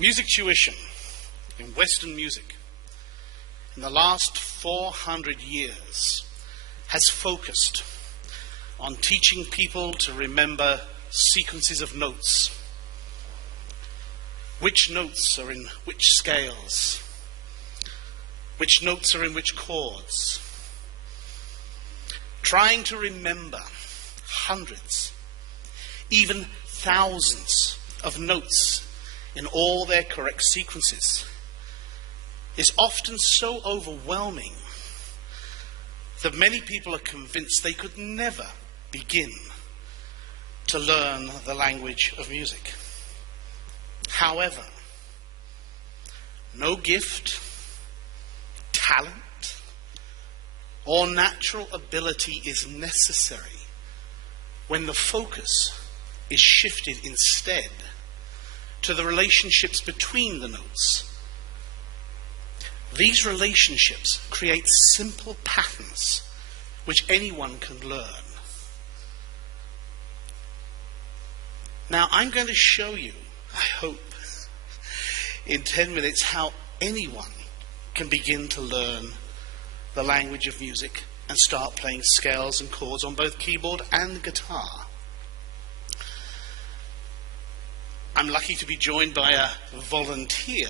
Music tuition in Western music in the last 400 years has focused on teaching people to remember sequences of notes. Which notes are in which scales? Which notes are in which chords? Trying to remember hundreds, even thousands of notes in all their correct sequences is often so overwhelming that many people are convinced they could never begin to learn the language of music. However, no gift, talent, or natural ability is necessary when the focus is shifted instead to the relationships between the notes. These relationships create simple patterns which anyone can learn. Now, I'm going to show you, I hope, in 10 minutes how anyone can begin to learn the language of music and start playing scales and chords on both keyboard and guitar. I'm lucky to be joined by a volunteer.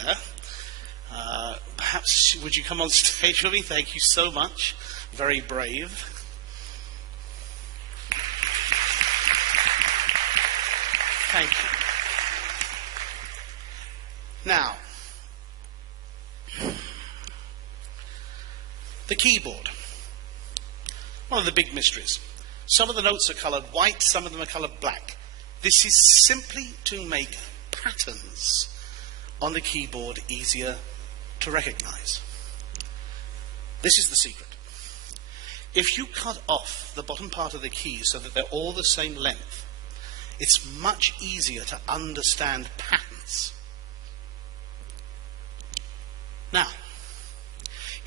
Perhaps would you come on stage with me? Thank you so much. Very brave. Thank you. Now, the keyboard. One of the big mysteries. Some of the notes are coloured white, some of them are coloured black. This is simply to make patterns on the keyboard easier to recognize. This is the secret. If you cut off the bottom part of the keys so that they're all the same length, it's much easier to understand patterns. Now,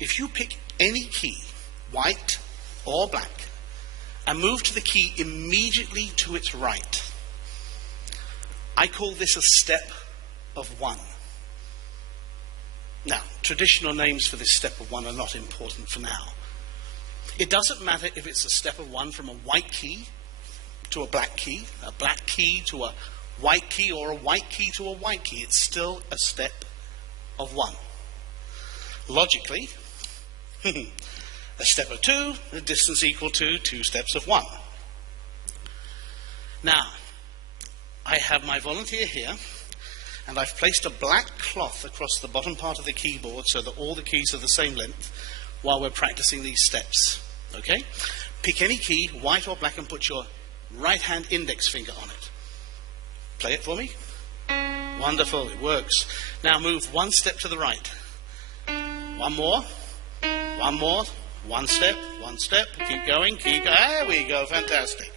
if you pick any key, white or black, and move to the key immediately to its right, I call this a step of one. Now, traditional names for this step of one are not important for now. It doesn't matter if it's a step of one from a white key to a black key to a white key, or a white key to a white key. It's still a step of one. Logically, a step of two, the distance equal to 2 steps of one. Now, I have my volunteer here, and I've placed a black cloth across the bottom part of the keyboard so that all the keys are the same length while we're practicing these steps. Okay? Pick any key, white or black, and put your right hand index finger on it. Play it for me. Wonderful, it works. Now move one step to the right. One more, one step, keep going, there we go, fantastic.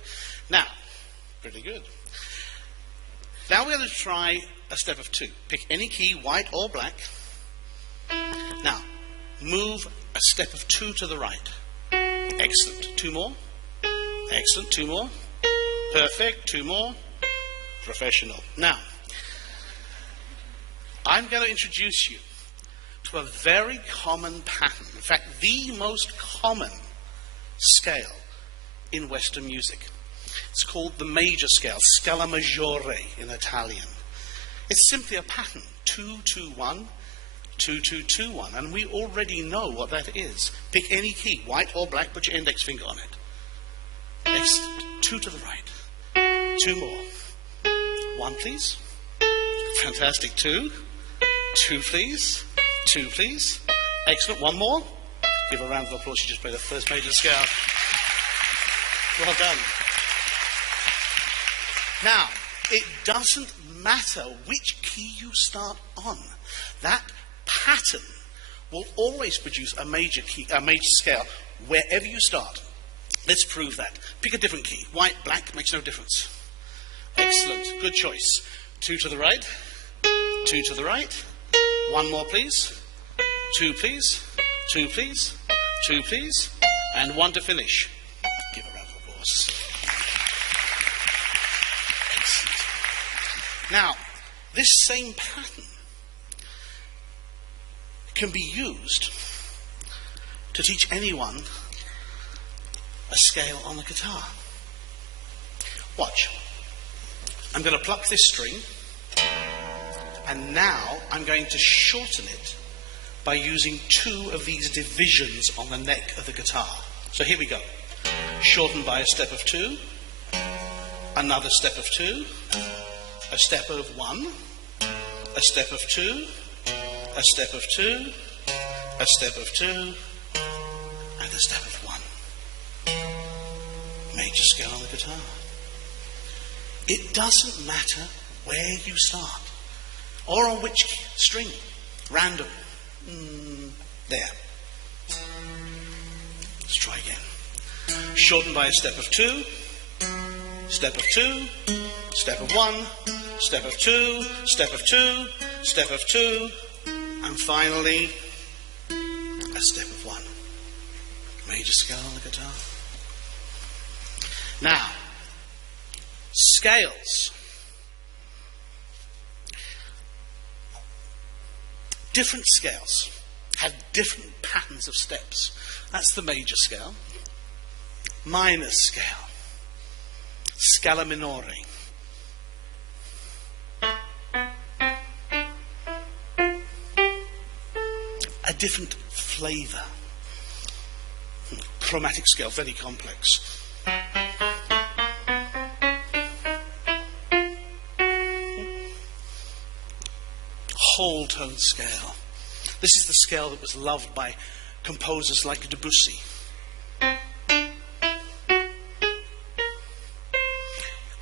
Now, pretty good. Now we're going to try a step of two. Pick any key, white or black. Now, move a step of 2 to the right. Excellent. 2 more. Excellent. 2 more. Perfect. 2 more. Professional. Now, I'm going to introduce you to a very common pattern. In fact, the most common scale in Western music. It's called the major scale, scala maggiore in Italian. It's simply a pattern, 2-2-1, 2-2-2-1, and we already know what that is. Pick any key, white or black, put your index finger on it. Excellent. 2 to the right. 2 more. 1, please. Fantastic. 2. 2, please. 2, please. Excellent. 1 more. Give a round of applause. She just played the first major scale. Well done. Now, it doesn't matter which key you start on. That pattern will always produce a major scale wherever you start. Let's prove that. Pick a different key. White, black, makes no difference. Excellent. Good choice. 2 to the right. 2 to the right. 1 more, please. 2, please. 2, please. 2, please. And 1 to finish. Give a round of applause. Excellent. Now, this same pattern can be used to teach anyone a scale on the guitar. Watch. I'm going to pluck this string, and now I'm going to shorten it by using 2 of these divisions on the neck of the guitar. So here we go. Shorten by a step of 2, another step of 2, a step of 1, a step of 2, a step of 2, a step of 2, and a step of 1. Major scale on the guitar. It doesn't matter where you start or on which string. Random. There. Let's try again. Shorten by a step of 2, step of 2, step of 1, step of 2, step of 2, step of 2, and finally a step of 1. Major scale on the guitar. Now, scales. Different scales have different patterns of steps. That's the major scale. Minor scale. Scala minore. A different flavour. Chromatic scale, very complex. Whole tone scale. This is the scale that was loved by composers like Debussy.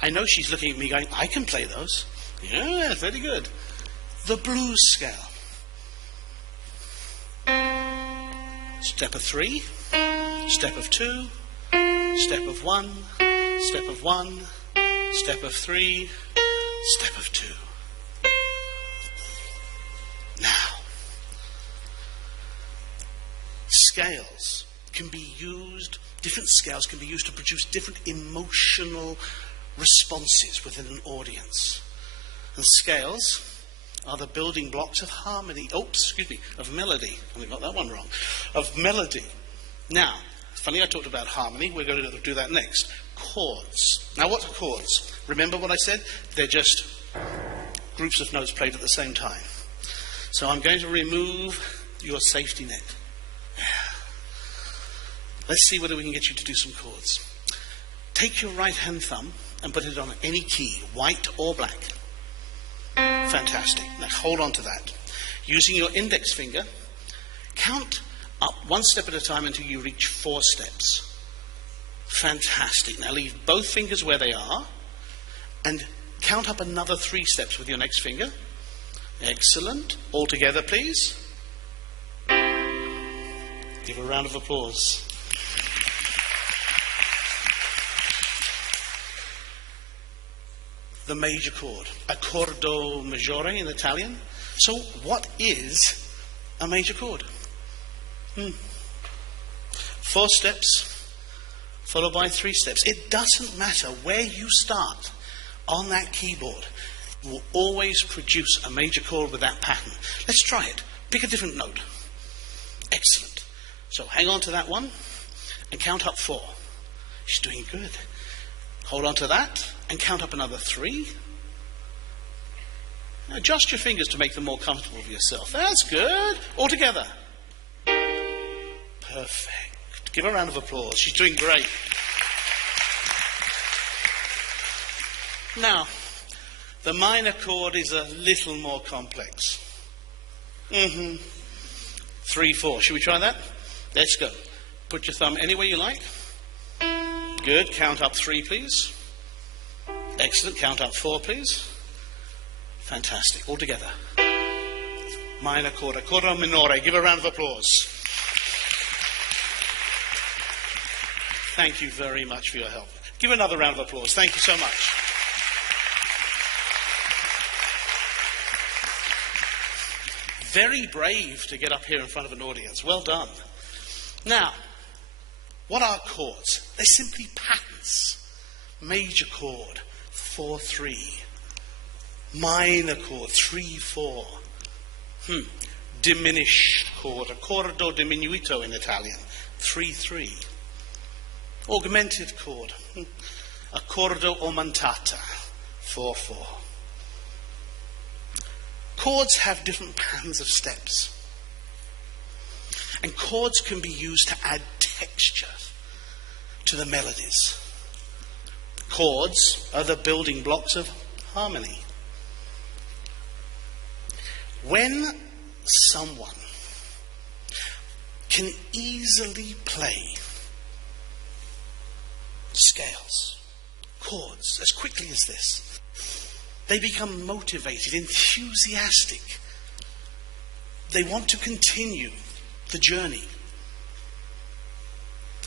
I know she's looking at me going, I can play those. Yeah, very good. The blues scale. Step of 3, step of 2, step of 1, step of 1, step of 3, step of 2. Now, scales can be used, different scales can be used to produce different emotional responses within an audience. And scales are the building blocks of harmony. Of melody. I got that one wrong. Of melody. Now, funny I talked about harmony. We're going to do that next. Chords. Now, what are chords? Remember what I said? They're just groups of notes played at the same time. So I'm going to remove your safety net. Let's see whether we can get you to do some chords. Take your right hand thumb and put it on any key, white or black. Fantastic. Now hold on to that. Using your index finger, count up 1 step at a time until you reach 4 steps. Fantastic. Now leave both fingers where they are and count up another 3 steps with your next finger. Excellent. All together, please. Give a round of applause. The major chord, accordo maggiore in Italian. So what is a major chord? 4 steps, followed by 3 steps. It doesn't matter where you start on that keyboard. You will always produce a major chord with that pattern. Let's try it. Pick a different note. Excellent. So hang on to that one and count up 4. She's doing good. Hold on to that and count up another 3. Now adjust your fingers to make them more comfortable for yourself. That's good. All together. Perfect. Give her a round of applause. She's doing great. Now, the minor chord is a little more complex. 3, 4. Should we try that? Let's go. Put your thumb anywhere you like. Good. Count up 3, please. Excellent. Count up 4, please. Fantastic. All together. Minor chord, accordo minore. Give a round of applause. Thank you very much for your help. Give another round of applause. Thank you so much. Very brave to get up here in front of an audience. Well done. Now, what are chords? They're simply patterns. Major chord, 4, 3. Minor chord, 3, 4. diminished chord, accordo diminuito in Italian, 3-3. Augmented chord, accordo aumentata, 4-4. Chords have different patterns of steps. And chords can be used to add texture to the melodies. Chords are the building blocks of harmony. When someone can easily play scales, chords, as quickly as this, they become motivated, enthusiastic. They want to continue the journey.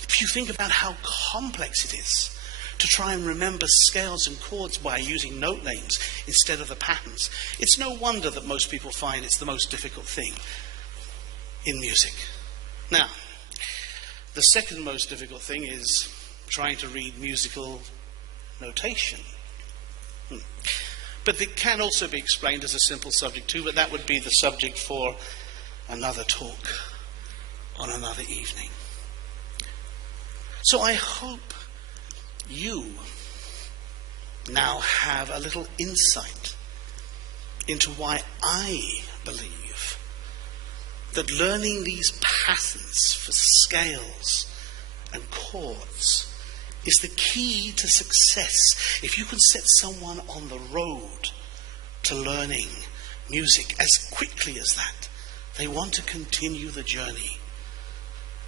If you think about how complex it is to try and remember scales and chords by using note names instead of the patterns, it's no wonder that most people find it's the most difficult thing in music. Now, the second most difficult thing is trying to read musical notation. But it can also be explained as a simple subject too, but that would be the subject for another talk on another evening. So I hope you now have a little insight into why I believe that learning these patterns for scales and chords is the key to success. If you can set someone on the road to learning music as quickly as that, they want to continue the journey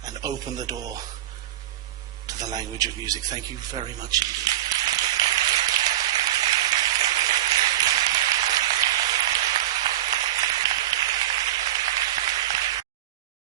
and open the door to the language of music. Thank you very much indeed.